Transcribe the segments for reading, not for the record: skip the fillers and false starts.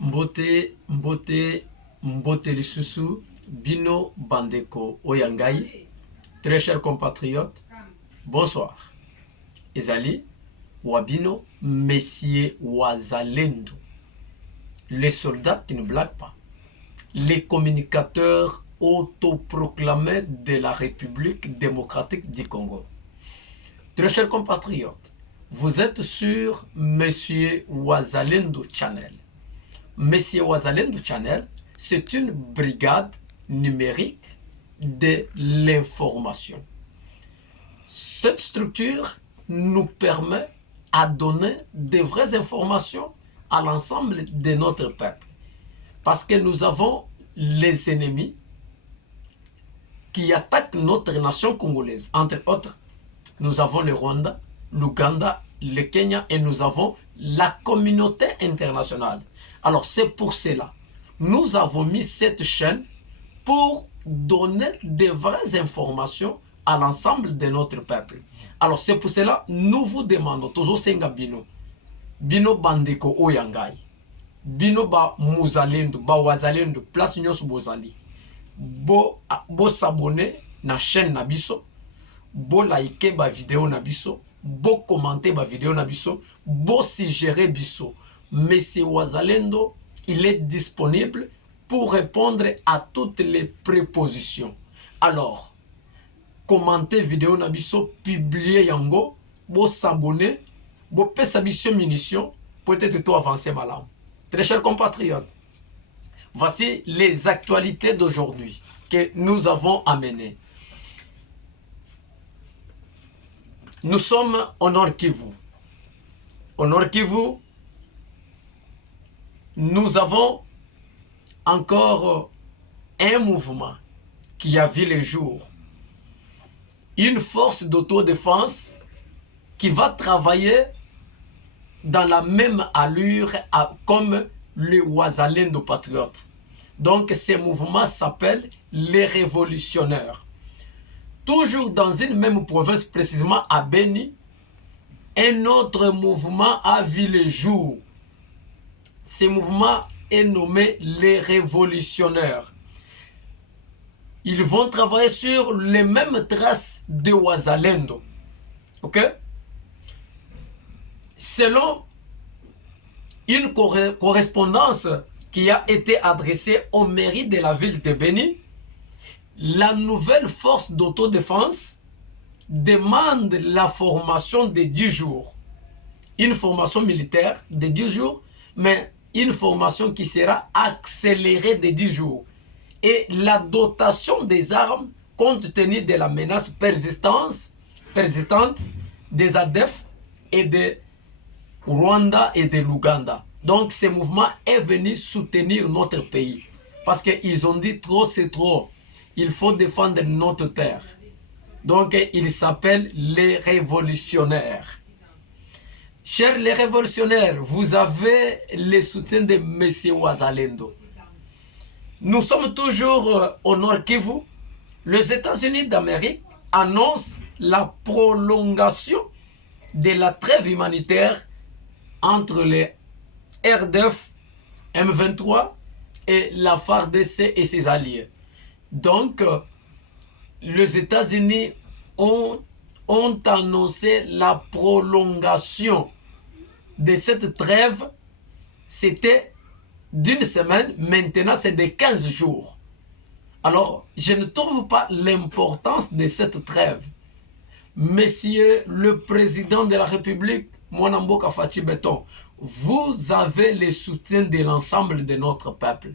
Mbote, mbote, mbote lisusu, bino bandeko oyangai, très chers compatriotes, bonsoir. Ezali, wabino, messieurs wazalendo, les soldats qui ne blaguent pas, les communicateurs autoproclamés de la République démocratique du Congo. Très chers compatriotes, vous êtes sur Monsieur Wazalendo Channel. Monsieur Wazalendo Channel, c'est une brigade numérique de l'information. Cette structure nous permet à donner de vraies informations à l'ensemble de notre peuple. Parce que nous avons les ennemis qui attaquent notre nation congolaise. Entre autres, nous avons le Rwanda, l'Ouganda, le Kenya et nous avons la communauté internationale. Alors c'est pour cela, nous avons mis cette chaîne pour donner de vraies informations à l'ensemble de notre peuple. Alors c'est pour cela, nous vous demandons, tozo senga bino, bino bandeko oyangai, bino ba muzalendo, ba wazalendo, place nyonso bozali, bo s'abonner na chaîne na biso, bo like ba vidéo na biso, bo commenter ba vidéo na biso, bo suggérer biso. Monsieur Wazalendo, il est disponible pour répondre à toutes les prépositions. Alors, commentez vidéo na biso, publier yango, bo s'abonner, bo pesa biso munition, peut-être tout avancer malam. Très chers compatriotes, voici les actualités d'aujourd'hui que nous avons amenées. Nous sommes au Nord Kivu. Au Nord Kivu, nous avons encore un mouvement qui a vu le jour. Une force d'autodéfense qui va travailler dans la même allure comme le Wazalendo Patriote. Donc ce mouvement s'appelle les révolutionnaires. Toujours dans une même province, précisément à Beni, un autre mouvement a vu le jour. Ce mouvement est nommé les révolutionnaires. Ils vont travailler sur les mêmes traces de Wazalendo. Ok? Selon une correspondance qui a été adressée aux mairies de la ville de Beni, la nouvelle force d'autodéfense demande la formation de 10 jours. Une formation militaire de 10 jours, mais une formation qui sera accélérée de 10 jours. Et la dotation des armes compte tenu de la menace persistante des ADF et de Rwanda et de l'Ouganda. Donc ce mouvement est venu soutenir notre pays. Parce qu'ils ont dit trop c'est trop. Il faut défendre notre terre. Donc ils s'appellent les révolutionnaires. Chers les révolutionnaires, vous avez le soutien de M. Wazalendo. Nous sommes toujours au Nord Kivu. Les États-Unis d'Amérique annoncent la prolongation de la trêve humanitaire entre les RDF, M23 et la FARDC et ses alliés. Donc, les États-Unis ont annoncé la prolongation de cette trêve. C'était d'une semaine, maintenant c'est de 15 jours. Alors, je ne trouve pas l'importance de cette trêve. Monsieur le président de la République, Mwanamboka Fachi Beton, vous avez le soutien de l'ensemble de notre peuple.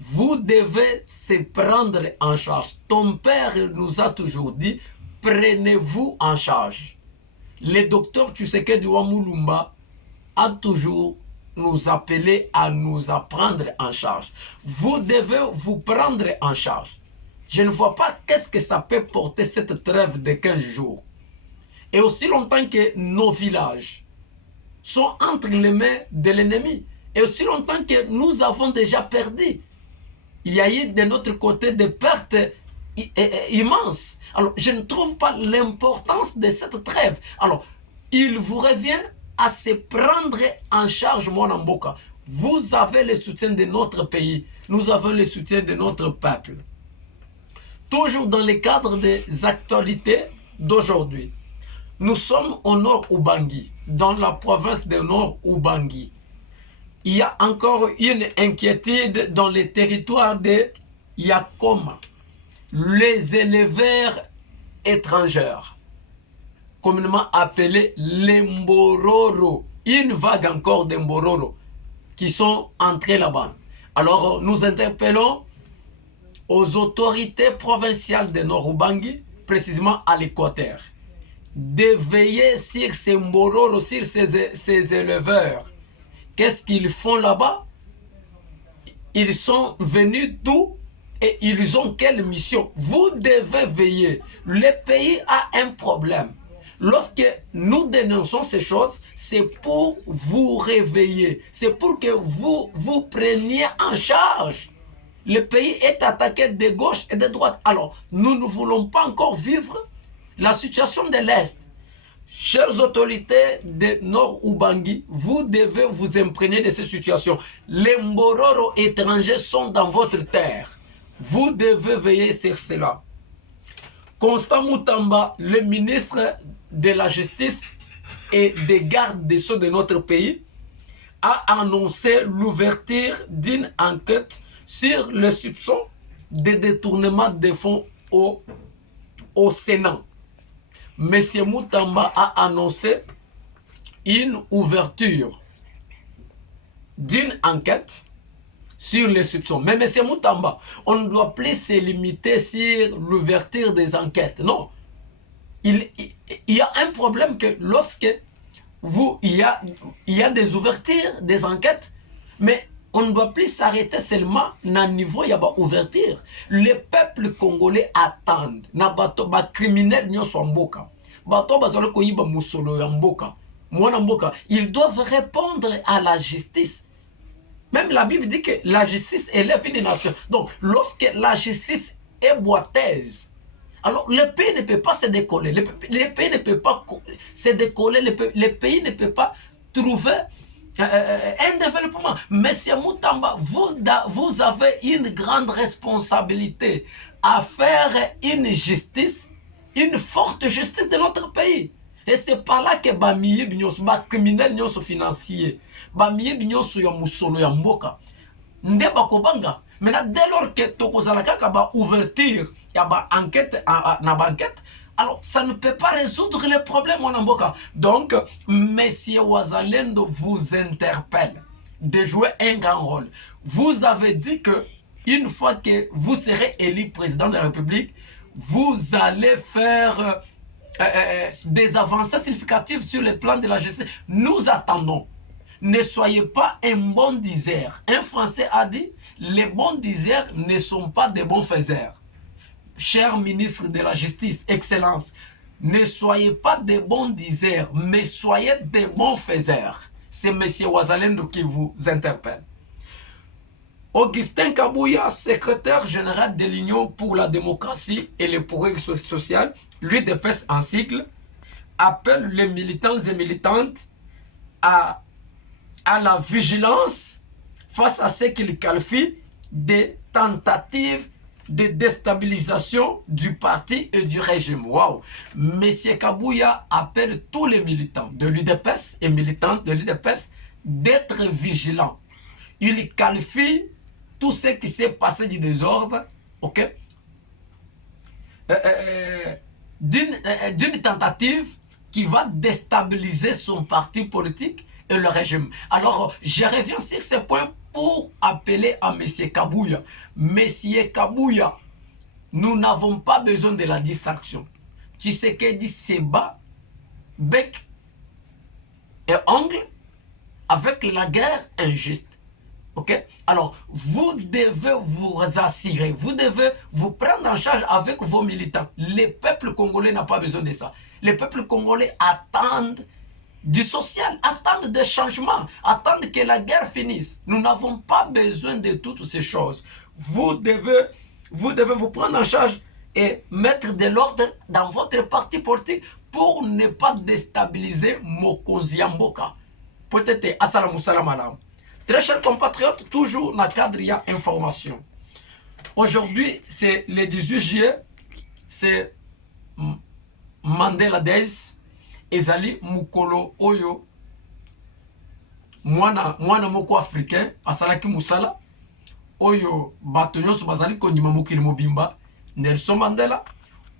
Vous devez se prendre en charge. Ton père nous a toujours dit, prenez-vous en charge. Le docteur Tshisekedi Wamulumba a toujours nous appelé à nous prendre en charge. Vous devez vous prendre en charge. Je ne vois pas qu'est-ce que ça peut porter cette trêve de 15 jours. Et aussi longtemps que nos villages sont entre les mains de l'ennemi. Et aussi longtemps que nous avons déjà perdu. Il y a eu de notre côté des pertes immenses. Alors, je ne trouve pas l'importance de cette trêve. Alors, il vous revient à se prendre en charge, mon Mboka. Vous avez le soutien de notre pays. Nous avons le soutien de notre peuple. Toujours dans le cadre des actualités d'aujourd'hui. Nous sommes au Nord Ubangi, dans la province de Nord Ubangi. Il y a encore une inquiétude dans les territoires de Yakoma. Les éleveurs étrangers, communément appelés les Mbororo. Une vague encore de Mbororo qui sont entrés là-bas. Alors nous interpellons aux autorités provinciales de Nord Ubangi, précisément à l'Équateur, de veiller sur ces Mbororo, sur ces éleveurs. Qu'est-ce qu'ils font là-bas? Ils sont venus d'où et ils ont quelle mission? Vous devez veiller. Le pays a un problème. Lorsque nous dénonçons ces choses, c'est pour vous réveiller. C'est pour que vous preniez en charge. Le pays est attaqué de gauche et de droite. Alors, nous ne voulons pas encore vivre la situation de l'Est. Chères autorités de Nord Ubangi, vous devez vous imprégner de ces situations. Les Mbororo étrangers sont dans votre terre. Vous devez veiller sur cela. Constant Moutamba, le ministre de la Justice et des gardes des sceaux de notre pays, a annoncé l'ouverture d'une enquête sur le soupçon de détournement de fonds au Sénat. Monsieur Moutamba a annoncé une ouverture d'une enquête sur les soupçons. Mais Monsieur Moutamba, on ne doit plus se limiter sur l'ouverture des enquêtes. Non. Il y a un problème que lorsque il y a des ouvertures, des enquêtes, mais on ne doit plus s'arrêter seulement à niveau il y a ouverture. Le peuple congolais attend. Na bato ba criminel nyoso mboka. Bato bazalo ko yiba musolo ya mboka. Mwana mboka, ils doivent répondre à la justice. Même la Bible dit que la justice élève une nation. Donc, lorsque la justice est boiteuse, alors le pays ne peut pas se décoller. Le pays ne peut pas se décoller. Le pays ne peut pas trouver un développement. Monsieur Moutamba, vous avez une grande responsabilité à faire une justice, une forte justice de notre pays. Et c'est par là que bamiye binyoso, ba criminel nyoso financier, bamiye binyoso ya musolo ya mboka, nde bakobanga. Maintenant, dès lors que tokozala kaka ba ouverture, ya ba enquête, na ba enquête, alors ça ne peut pas résoudre les problèmes en mboka. Donc, Monsieur Wazalendo vous interpelle de jouer un grand rôle. Vous avez dit que une fois que vous serez élu président de la République, vous allez faire des avancées significatives sur le plan de la justice. Nous attendons. Ne soyez pas un bon diseur. Un Français a dit, les bons diseurs ne sont pas des bons faiseurs. Cher ministre de la Justice, Excellence, ne soyez pas des bons diseurs, mais soyez des bons faiseurs. C'est M. Wazalendo qui vous interpelle. Augustin Kabouya, secrétaire général de l'Union pour la démocratie et le progrès social, l'UDPS en sigle, appelle les militants et militantes à la vigilance face à ce qu'il qualifie de tentatives de déstabilisation du parti et du régime. Waouh! Monsieur Kabouya appelle tous les militants de l'UDPS et militantes de l'UDPS d'être vigilants. Il qualifie tout ce qui s'est passé du désordre, ok, d'une tentative qui va déstabiliser son parti politique et le régime. Alors, je reviens sur ce point pour appeler à M. Kabouya. Monsieur Kabouya, nous n'avons pas besoin de la distraction. Tu sais que dit Seba, bec et ongle avec la guerre injuste. Ok? Alors, vous devez vous assurer, vous devez vous prendre en charge avec vos militants. Le peuple congolais n'a pas besoin de ça. Le peuple congolais attend du social, attendent des changements, attendent que la guerre finisse. Nous n'avons pas besoin de toutes ces choses. Vous devez vous prendre en charge et mettre de l'ordre dans votre parti politique pour ne pas déstabiliser Mokonzi Mboka. Peut-être Assalamu salam alam. Très chers compatriotes, toujours dans le cadre, il y a information. Aujourd'hui, c'est le 18 juillet, c'est Mandela Days, ezali mukolo oyo, mwana moko africain, asalaki musala, oyo bato nyonso bazali kondima mokili mobimba, Nelson Mandela,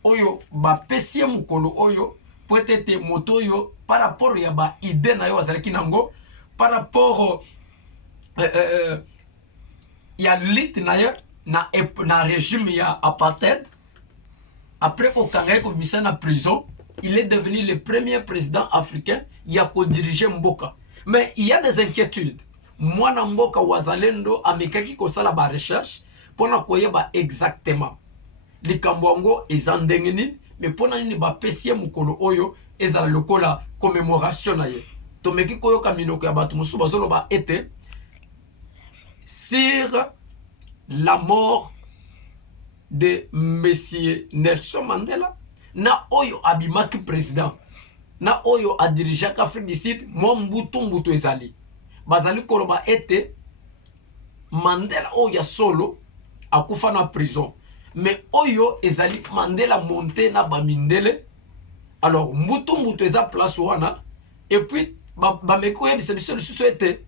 oyo bapesi ye mukolo oyo, peut-être moto oyo, par rapport ya ba idée na yo azalaki nango, par rapport ya lutte na ye, na régime ya apartheid, après kokanga komisa na prison, il est devenu le premier président africain ya ko diriger mboka. Mais il y a des inquiétudes. Mwana mboka wazalendo amekaki kosala ba recherche pona koyeba exactement likambo yango eza ndenge nini, mais pona nini bapesi ye mokolo oyo ezala lokola commémoration na ye. Tomeki koyoka minoko ya bato mosusu bazoloba ete sur la mort de Monsieur Nelson Mandela, na oyo abimaki président, na oyo adirijaka Afrique du Sud, mwa mbutu ezali. Bazali koloba ete Mandela oyo solo akufa na prison. Mais oyo ezali Mandela monté na bamindele. Alors mbutu eza place wana. Et puis bameko yebisa biso lisusu ete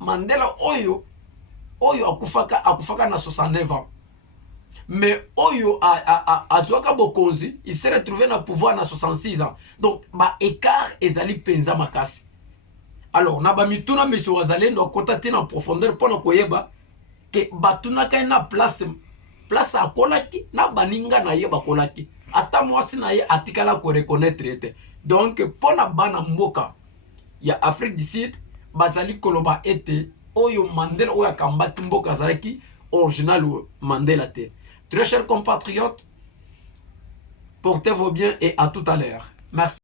Mandela oyo akufaka na 69 ans. Mais oyo azwaka bokonzi, il s'est retrouvé na pouvoir na 66 ans. Donc ba écart ezali penza makasi. Alors na ba mituna monsieur wazalendo akota te na profondeur pona koyeba ke batuna ka na place akolaki na baninga na ye bakolaki. Ata mwasi na ye atikala ko reconnaître ete. Donc pona bana mboka ya Afrique du Sud bazali koloba ete oyo Mandela oyo akambaki mboka zalaki original Mandela te. Très chers compatriotes, portez-vous bien et à tout à l'heure. Merci.